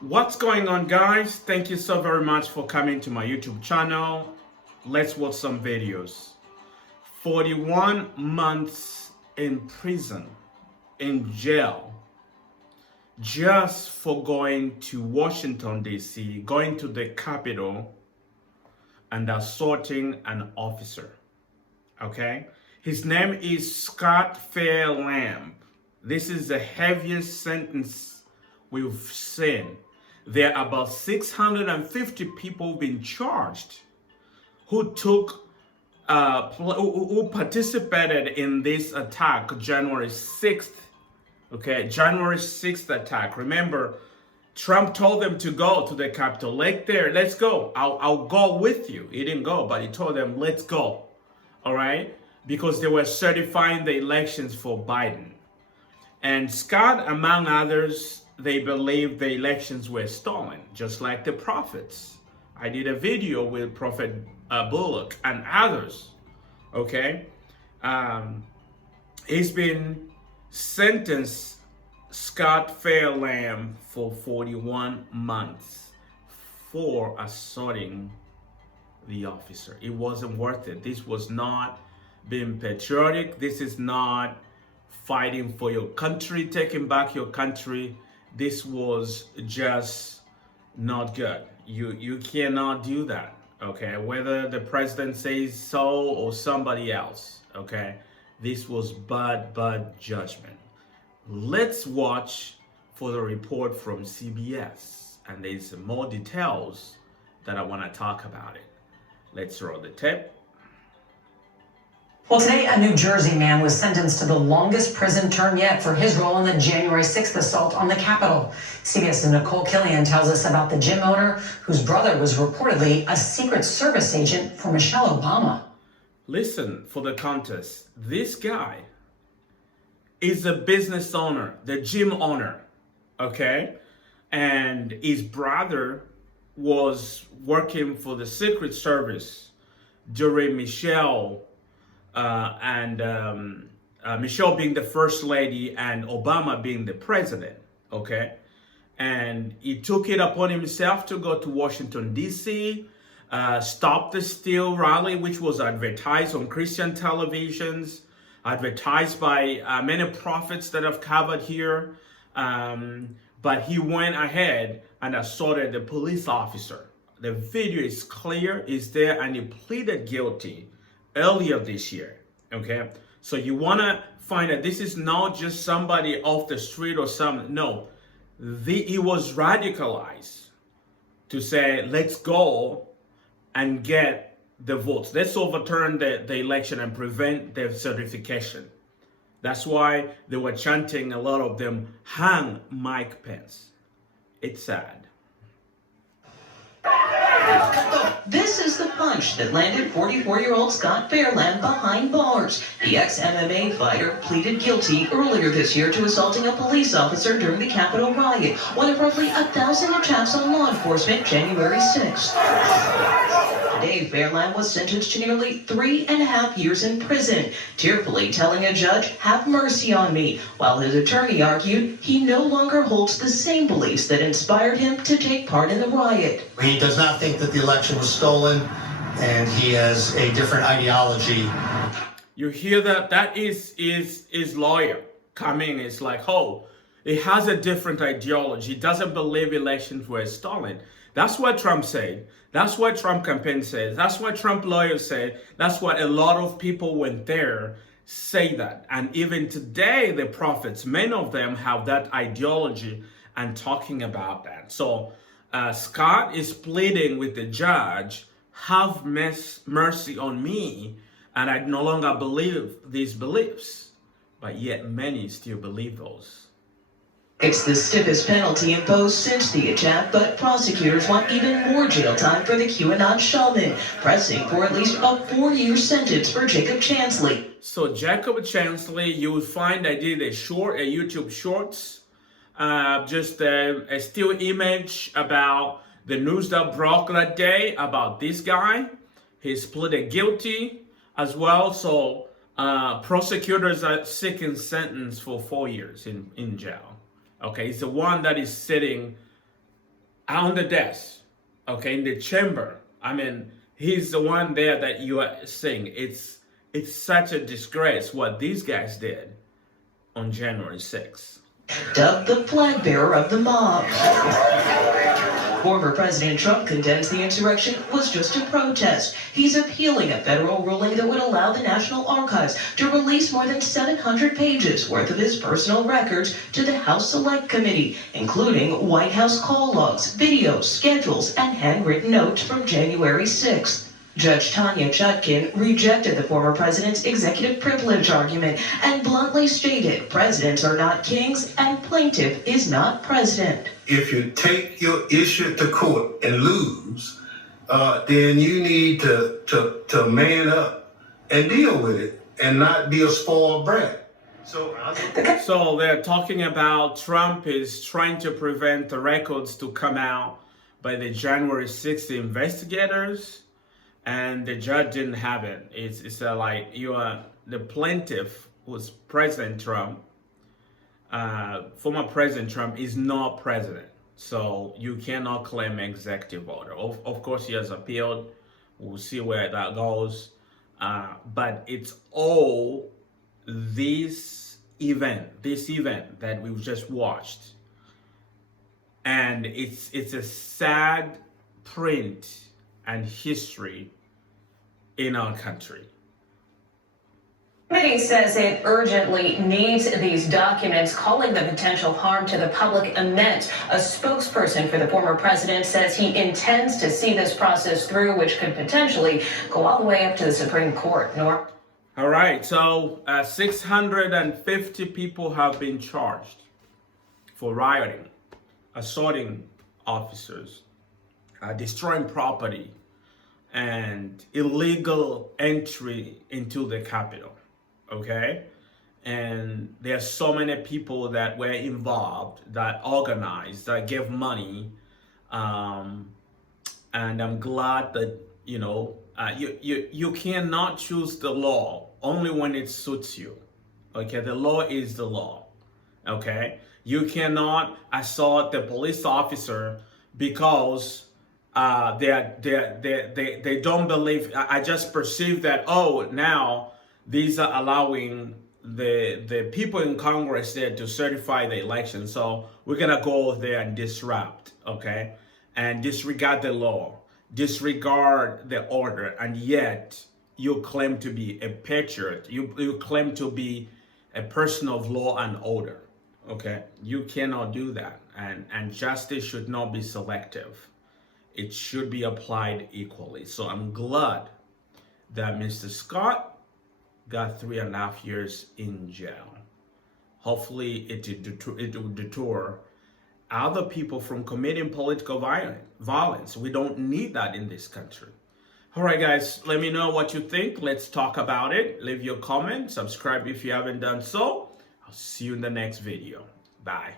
What's going on, guys? Thank you so very much for coming to my YouTube channel. Let's watch some videos. 41 months in prison, in jail, just for going to Washington, D.C., going to the Capitol and assaulting an officer. Okay? His name is Scott Fairlamb. This is the heaviest sentence we've seen. There are about 650 people being charged who participated in this attack January 6th. Okay, January 6th attack. Remember, Trump told them to go to the Capitol. Let's go. I'll go with you. He didn't go, but he told them, let's go. All right? Because they were certifying the elections for Biden. And Scott, among others, they believe the elections were stolen, just like the prophets. I did a video with Prophet Bullock and others, okay? He's been sentenced, Scott Fairlamb, for 41 months for assaulting the officer. It wasn't worth it. This was not being patriotic. This is not fighting for your country, taking back your country. This was just not good. You cannot do that, okay? Whether the president says so or somebody else, okay? This was bad judgment. Let's watch for the report from CBS, and there's more details that I want to talk about it. Let's roll the tape. Well, today, a New Jersey man was sentenced to the longest prison term yet for his role in the January 6th assault on the Capitol. CBS's Nicole Killian tells us about the gym owner whose brother was reportedly a Secret Service agent for Michelle Obama. Listen, for the context, this guy is a business owner, the gym owner, okay? And his brother was working for the Secret Service during Michelle Michelle being the first lady and Obama being the president, okay? And he took it upon himself to go to Washington, D.C., stop the Steal rally, which was advertised on Christian televisions, advertised by many prophets that have covered here. But he went ahead and assaulted the police officer. The video is clear, is there, and he pleaded guilty earlier this year, okay? So you want to find that this is not just somebody off the street or something. No, he was radicalized to say, let's go and get the votes. Let's overturn the election and prevent the certification. That's why they were chanting, a lot of them, hang Mike Pence. It's sad. This is the punch that landed 44-year-old Scott Fairlamb behind bars. The ex-MMA fighter pleaded guilty earlier this year to assaulting a police officer during the Capitol riot, one of roughly 1,000 attacks on law enforcement January 6th. Today, Fairlamb was sentenced to nearly 3.5 years in prison, tearfully telling a judge, "Have mercy on me," while his attorney argued he no longer holds the same beliefs that inspired him to take part in the riot. He does not think that the election was stolen, and he has a different ideology. You hear that? That is his lawyer coming. It's like, oh, he has a different ideology. He doesn't believe elections were stolen. That's what Trump said. That's what Trump campaign says. That's what Trump lawyers said. That's what a lot of people went there say that. And even today, the prophets, many of them have that ideology and talking about that. So Scott is pleading with the judge, have mercy on me, and I no longer believe these beliefs. But yet many still believe those. It's the stiffest penalty imposed since the attack, but prosecutors want even more jail time for the QAnon shaman, pressing for at least a 4-year sentence for Jacob Chansley. So Jacob Chansley, you will find I did a YouTube shorts, just a still image about the news that broke that day about this guy. He's pleaded guilty as well. So prosecutors are seeking sentence for 4 years in jail. Okay, it's the one that is sitting on the desk, okay, in the chamber. I mean, he's the one there that you are saying. It's such a disgrace what these guys did on January 6th. Dubbed the flag bearer of the mob. Former President Trump contends the insurrection was just a protest. He's appealing a federal ruling that would allow the National Archives to release more than 700 pages worth of his personal records to the House Select Committee, including White House call logs, videos, schedules, and handwritten notes from January 6th. Judge Tanya Chutkin rejected the former president's executive privilege argument and bluntly stated presidents are not kings and plaintiff is not president. If you take your issue to court and lose, then you need to man up and deal with it and not be a spoiled brat. So they're talking about Trump is trying to prevent the records to come out by the January 6th investigators. And the judge didn't have it. It's like you are the plaintiff was President Trump. Former President Trump is not president. So you cannot claim executive order. Of course, he has appealed. We'll see where that goes. But it's all this event that we've just watched. And it's a sad print and history in our country. The committee says it urgently needs these documents, calling the potential harm to the public immense. A spokesperson for the former president says he intends to see this process through, which could potentially go all the way up to the Supreme Court. All right, so 650 people have been charged for rioting, assaulting officers, destroying property, and illegal entry into the Capitol, okay? And there's so many people that were involved, that organized, that gave money, and I'm glad that, you cannot choose the law only when it suits you, okay? The law is the law, okay? You cannot assault the police officer because they don't believe. I just perceive that, now these are allowing the people in Congress there to certify the election, so we're gonna go there and disrupt, okay, and disregard the law, disregard the order, and yet you claim to be a patriot, you claim to be a person of law and order, okay? You cannot do that, and justice should not be selective. It should be applied equally. So I'm glad that Mr. Scott got 3.5 years in jail. Hopefully it will deter other people from committing political violence. We don't need that in this country. All right, guys, let me know what you think. Let's talk about it. Leave your comment. Subscribe if you haven't done so. I'll see you in the next video. Bye.